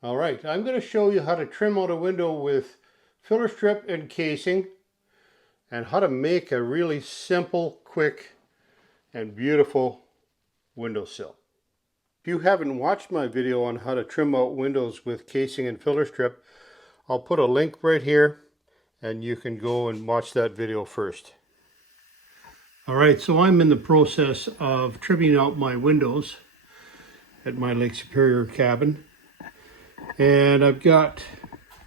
All right, I'm going to show you how to trim out a window with filler strip and casing, and how to make a really simple, quick, and beautiful windowsill. If you haven't watched my video on how to trim out windows with casing and filler strip, I'll put a link right here and you can go and watch that video first. All right, so I'm in the process of trimming out my windows at my Lake Superior cabin. And I've got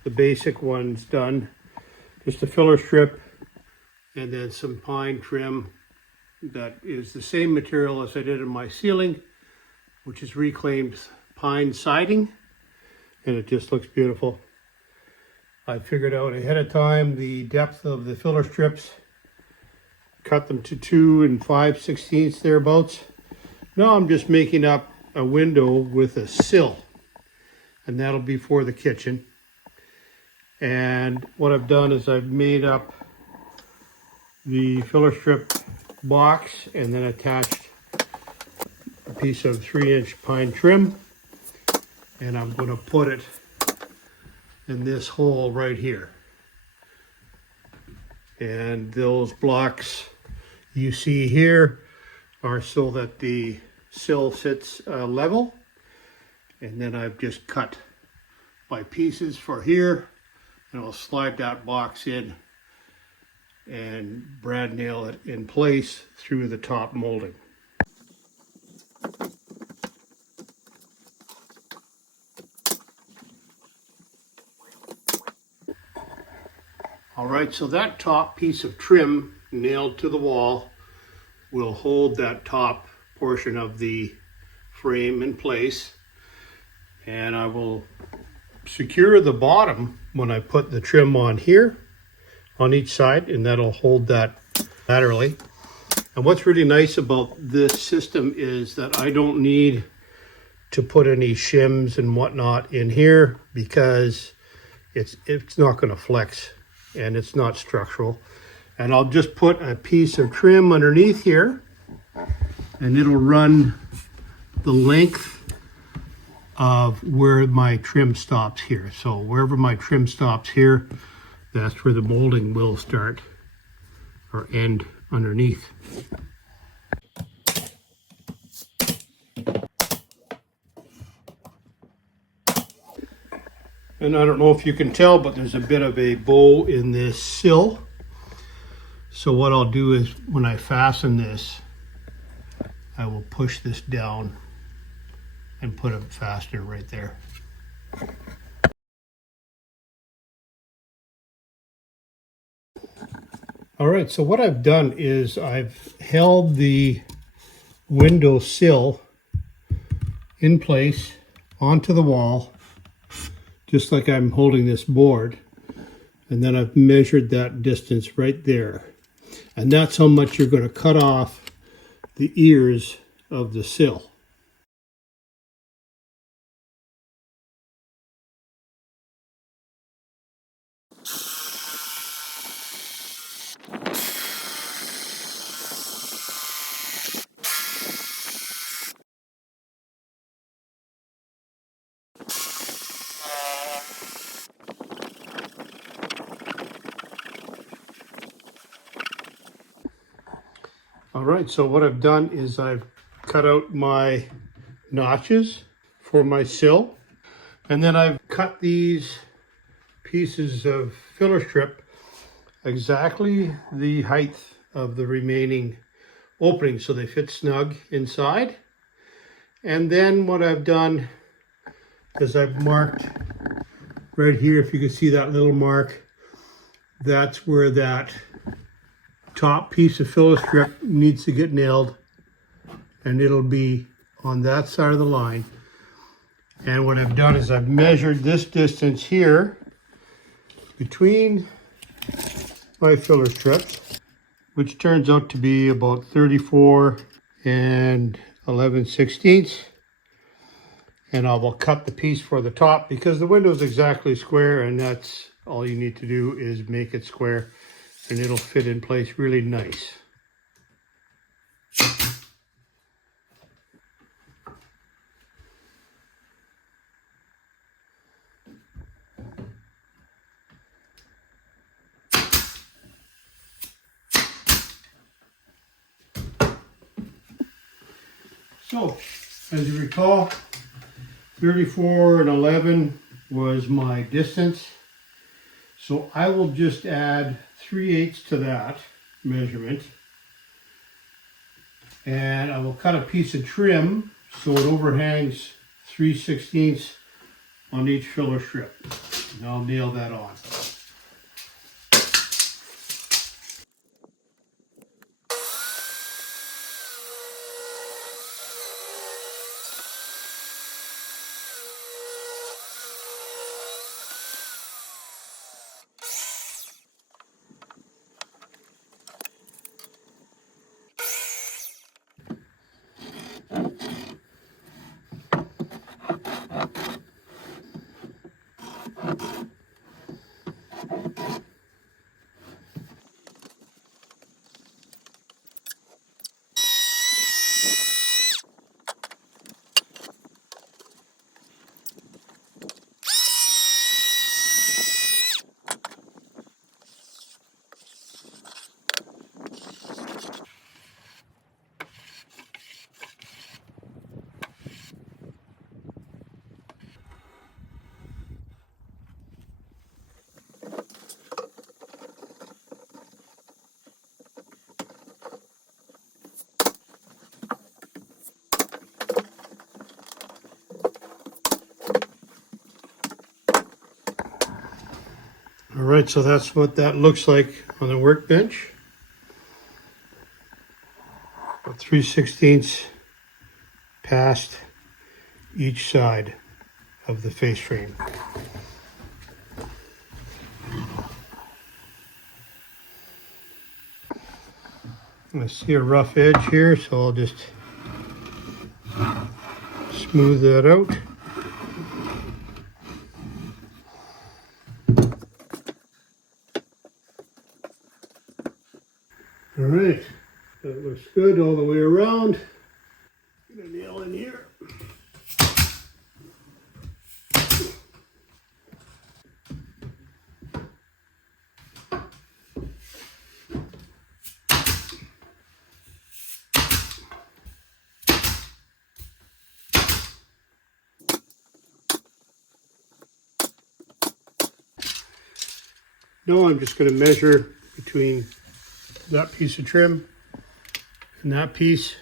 the basic ones done, just a filler strip and then some pine trim that is the same material as I did in my ceiling, which is reclaimed pine siding, and it just looks beautiful. I figured out ahead of time the depth of the filler strips, cut them to 2 5/16 thereabouts. Now I'm just making up a window with a sill, and that'll be for the kitchen. And what I've done is I've made up the filler strip box and then attached a piece of 3-inch pine trim, and I'm going to put it in this hole right here. And those blocks you see here are so that the sill sits level, and then I've just cut my pieces for here, and I'll slide that box in and brad nail it in place through the top molding. All right, so that top piece of trim nailed to the wall will hold that top portion of the frame in place, and I will secure the bottom when I put the trim on here on each side, and that'll hold that laterally. And what's really nice about this system is that I don't need to put any shims and whatnot in here because it's not going to flex and it's not structural. And I'll just put a piece of trim underneath here, and it'll run the length of where my trim stops here. So wherever my trim stops here, that's where the molding will start or end underneath. And I don't know if you can tell, but there's a bit of a bow in this sill. So what I'll do is when I fasten this, I will push this down and put a fastener right there. All right, so what I've done is I've held the window sill in place onto the wall, just like I'm holding this board, and then I've measured that distance right there. And that's how much you're going to cut off the ears of the sill. All right, so what I've done is I've cut out my notches for my sill, and then I've cut these pieces of filler strip exactly the height of the remaining openings so they fit snug inside. And then what I've done is I've marked right here, if you can see that little mark, that's where that top piece of filler strip needs to get nailed, and it'll be on that side of the line. And what I've done is I've measured this distance here between my filler strips, which turns out to be about 34 11/16. And I will cut the piece for the top because the window is exactly square, and that's all you need to do is make it square, and it'll fit in place really nice. So, as you recall, 34 and 11 was my distance. So I will just add 3/8 to that measurement. And I will cut a piece of trim so it overhangs 3/16 on each filler strip. And I'll nail that on. All right, so that's what that looks like on the workbench. About 3/16 past each side of the face frame. I see a rough edge here, so I'll just smooth that out. All right, that looks good all the way around. Get a nail in here. Now I'm just going to measure between that piece of trim and that piece,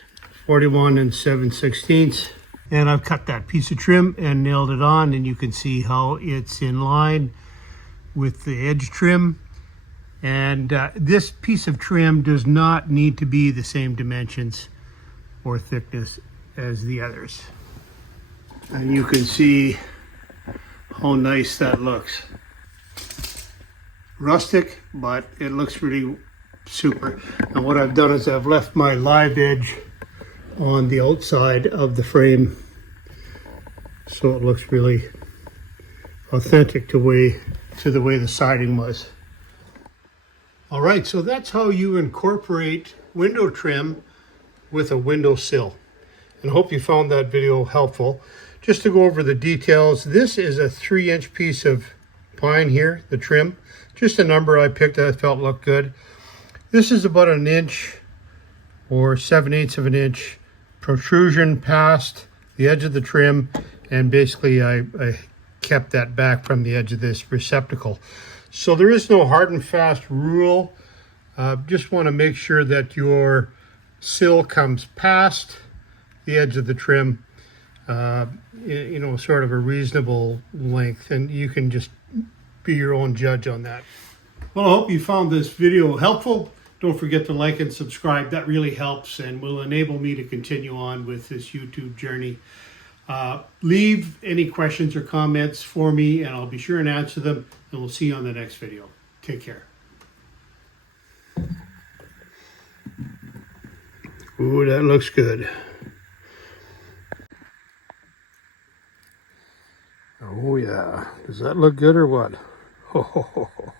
41 7/16. And I've cut that piece of trim and nailed it on, and you can see how it's in line with the edge trim. And this piece of trim does not need to be the same dimensions or thickness as the others. And you can see how nice that looks. Rustic, but it looks really super. And what I've done is I've left my live edge on the outside of the frame, so it looks really authentic to the way the siding was. All right, so that's how you incorporate window trim with a window sill. And I hope you found that video helpful. Just to go over the details, this is a 3-inch piece of pine here, the trim. Just a number I picked that I felt looked good. This is about 1 inch or 7/8 of an inch protrusion past the edge of the trim, and basically I kept that back from the edge of this receptacle. So there is no hard and fast rule. Just want to make sure that your sill comes past the edge of the trim, you know, sort of a reasonable length, and you can just be your own judge on that. Well, I hope you found this video helpful. Don't forget to like and subscribe. That really helps and will enable me to continue on with this YouTube journey. Leave any questions or comments for me, and I'll be sure and answer them, and we'll see you on the next video. Take care. Ooh, that looks good. Oh yeah, does that look good or what? Ho, ho, ho, ho.